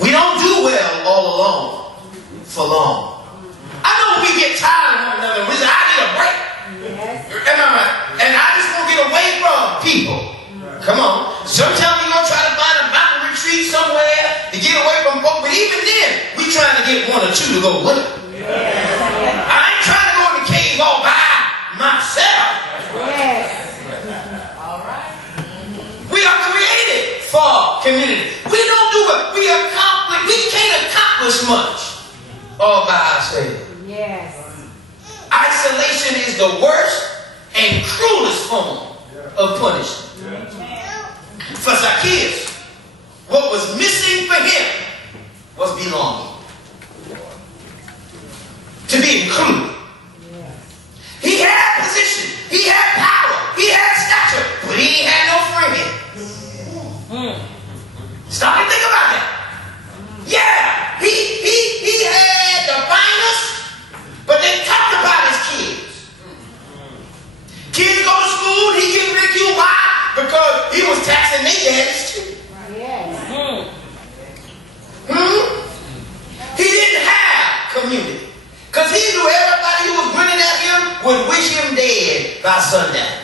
We don't do well all alone for long. I know we get tired of one another. We say, I need a break. Am I right? And I just want to get away from people. Come on. Sometimes we're going to try to find a mountain retreat somewhere to get away from folk. But even then, we're trying to get one or two to go with it. I ain't trying to go in the cave all by myself. We are created for community. We don't do it. We can't accomplish much all by ourselves. Isolation is the worst and cruelest form of punishment. For Zacchaeus, what was missing for him was belonging. To be included. He had position, he had power, he had stature, but he ain't had no friend. Stop and think about that. Yeah, he had the finest, but they talked about his kids. Kids go to school, he get ridiculed. Why? Because he was taxing their daddies too. He didn't have community. Because he knew everybody who was grinning at him would wish him dead by sundown.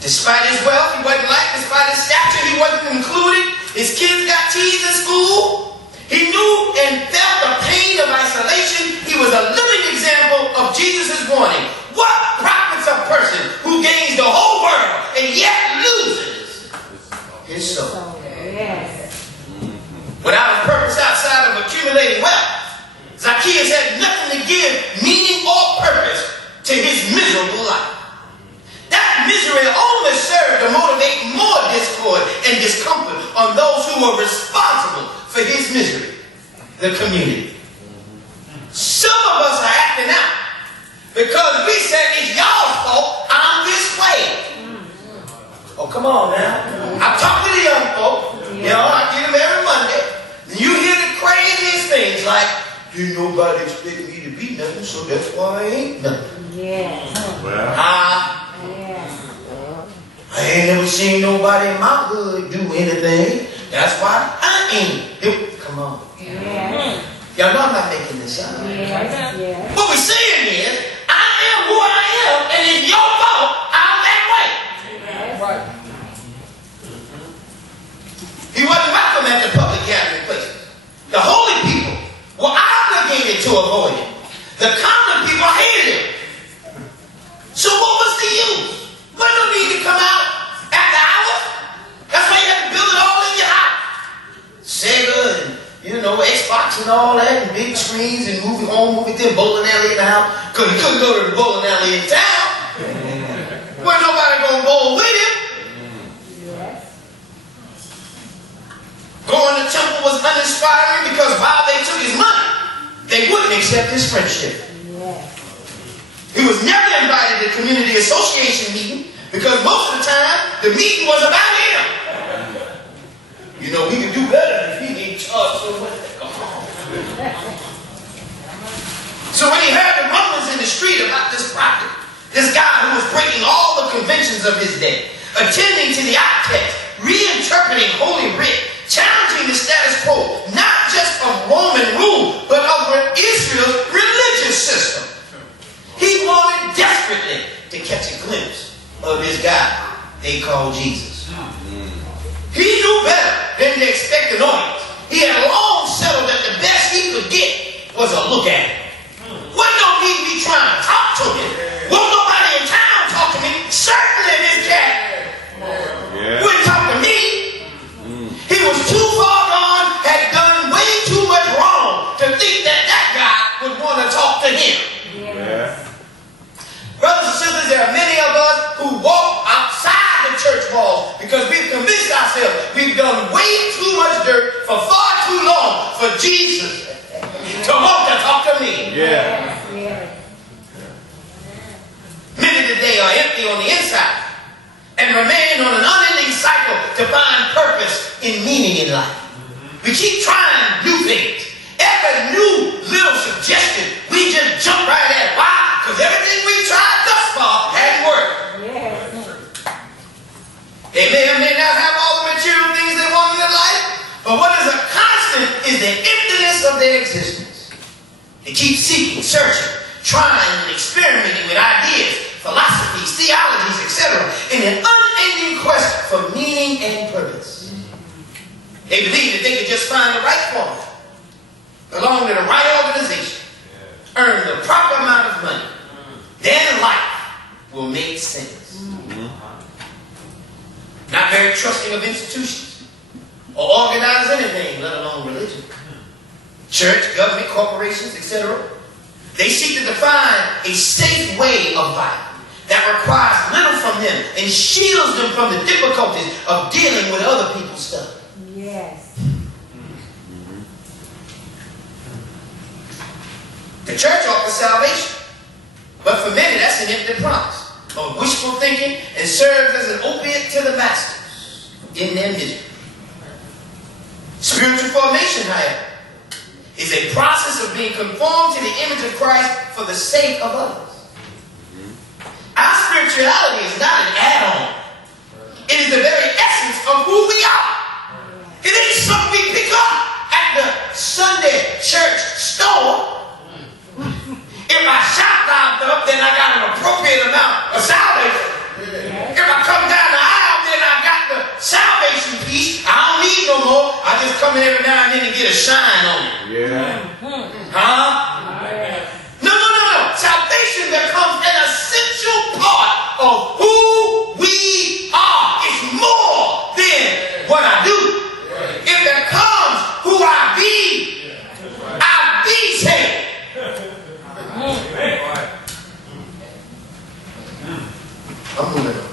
Despite his wealth, he wasn't liked. Despite his stature, he wasn't included. His kids got teased in school. He knew and felt the pain of isolation. He was a living example of Jesus' warning. What profits a person who gains the whole world and yet loses his soul? Without a purpose outside of accumulating wealth, Zacchaeus had nothing to give meaning or purpose to his miserable life. That misery only served to motivate more discord and discomfort on those who were responsible for his misery, the community. Some of us are acting out because we said it's y'all's fault I'm this way. Oh, come on now. I talk to the young folk. You know, I get them every Monday. And you hear the craziest things like, didn't nobody expect me to be nothing, so that's why I ain't nothing. I ain't never seen nobody in my hood do anything. That's why I ain't. Come on. Y'all know I'm not making this up. What we're saying is, I am who I am, and it's your fault I'm that way. He wasn't welcome at the public gathering places. The holy people were obligated to avoid him. The common people hated him. So what was the use? Well, no need to come out after hours. That's why you have to build it all in your house. Sega and, Xbox and all that, and big screens and movie theater, bowling alley in the house. Because he couldn't go to the bowling alley in town. Wasn't nobody going to bowl with him. Going to temple was uninspiring because while they took his money, they wouldn't accept his friendship. He was never invited to community association meeting because most of the time the meeting was about him. We could do better if he didn't charge so much. So when he heard the rumblings in the street about this prophet, this guy who was breaking all the conventions of his day, attending to the outcasts, reinterpreting Holy Writ, challenging the status quo, not just of Roman rule, but of Israel's religious system. He wanted desperately to catch a glimpse of this guy they called Jesus. He knew better than to expect an audience. He had long settled that the best he could get was a look at him. Wasn't no need me trying to talk to him. Wasn't nobody in town talk to me. Certainly this cat wouldn't talk to me. He was too far gone, had done way too much wrong to think that guy would want to talk to him. Brothers and sisters, there are many of us who walk outside the church walls because we've convinced ourselves we've done way too much dirt for far too long for Jesus to want to talk to me. Many today are empty on the inside and remain on an unending cycle to find purpose and meaning in life. We keep trying new things. Every new little suggestion, we just jump right at it. Why? Because everything we tried thus far hadn't worked. They may or may not have all the material is the emptiness of their existence. They keep seeking, searching, trying, and experimenting with ideas, philosophies, theologies, etc. in an unending quest for meaning and purpose. They believe that they can just find the right formula, belong to the right organization, earn the proper amount of money, then life will make sense. Not very trusting of institutions or organize anything, let alone religion. Church, government, corporations, etc. They seek to define a safe way of life that requires little from them and shields them from the difficulties of dealing with other people's stuff. Yes. The church offers salvation, but for many that's an empty promise of wishful thinking and serves as an opiate to the masses in their misery. Spiritual formation, however, is a process of being conformed to the image of Christ for the sake of others. Our spirituality is not an add-on. It is the very essence of who we are. It ain't something we pick up at the Sunday church store. If I shout loud enough, then I got an appropriate amount of salvation. If I come down the aisle, then I got the salvation piece. I don't need no more. I just come in every now and then and get a shine on it. No. Salvation becomes an essential part of who we are. It's more than what I do. It becomes who I be. I be saved. I'm moving on.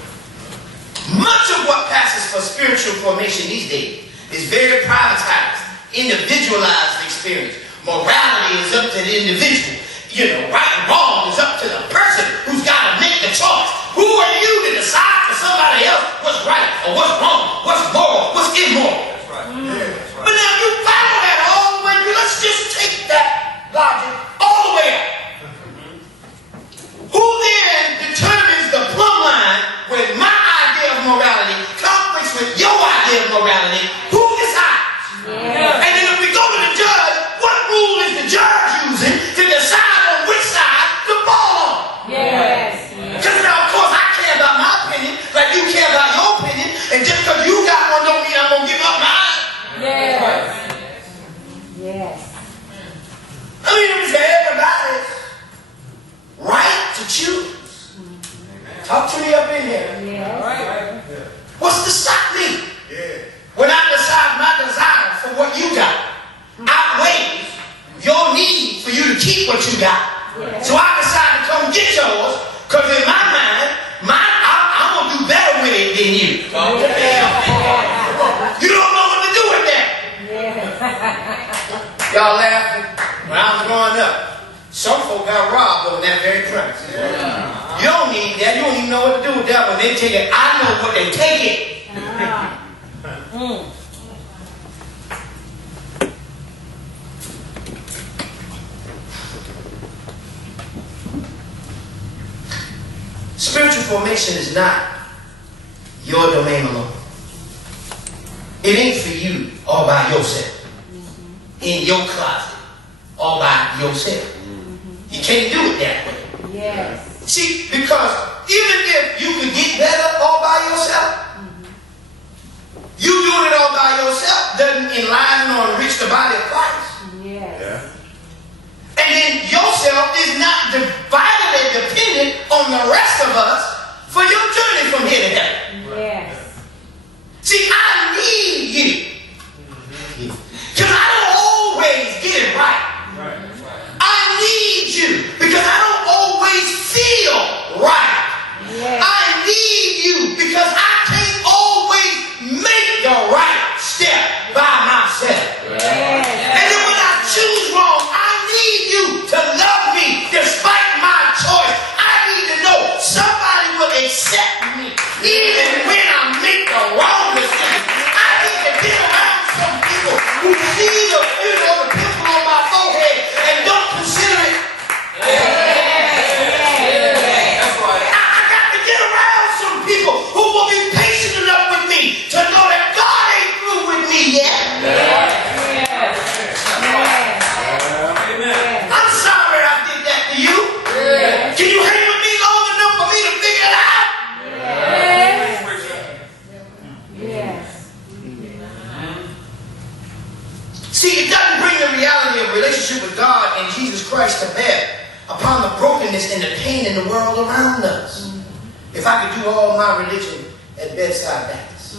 Much of what passes for spiritual formation these days is very privatized, individualized experience. Morality is up to the individual. Right and wrong is up to the person who's got to make the choice. Who are you to decide for somebody else what's right or what's wrong, what's moral, what's immoral? That's right. But now you follow that all the way through. Let's just take that logic all the way up. Who then determines the plumb line when my idea of morality conflicts with your idea of morality? Who decides? And then if we go to the judge, what rule is the judge using to decide on which side to fall on? Because now, of course, I care about my opinion like you care about your opinion, and just because you got one don't mean I'm going to give up mine. I mean, it's everybody's right to choose. Talk to me up in here. What's to stop me? When I decide my desire for what you got outweighs your need for you to keep what you got. So I decide to come get yours, because in my mind, I'm going to do better with it than you. You don't know what to do with that. Y'all laughing? When I was growing up, some folk got robbed on that very premise. You don't need that. You don't even know what to do with that. When they take it, I know what they take it. Spiritual formation is not your domain alone. It ain't for you all by yourself. In your closet. All by yourself. You can't do it that way. See, because even if you could get better all by yourself, you doing it all by yourself doesn't enliven or enrich the body of Christ. And then yourself is not vitally dependent on the rest of us for your journey from here to heaven. See, I need you. Because I don't always get it right. I need you because I don't always feel right. I need you because I can't always make the right step by myself. And then when I choose wrong, I need you to love me despite my choice. I need to know somebody will accept me even us to bear upon the brokenness and the pain in the world around us. If I could do all my religion at bedside Baptist.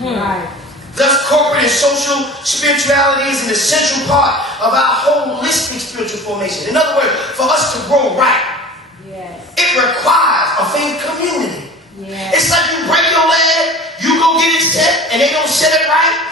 Right. Thus, corporate and social spirituality is an essential part of our holistic spiritual formation. In other words, for us to grow right, it requires a faith community. It's like you break your leg, you go get it set, and they don't set it right.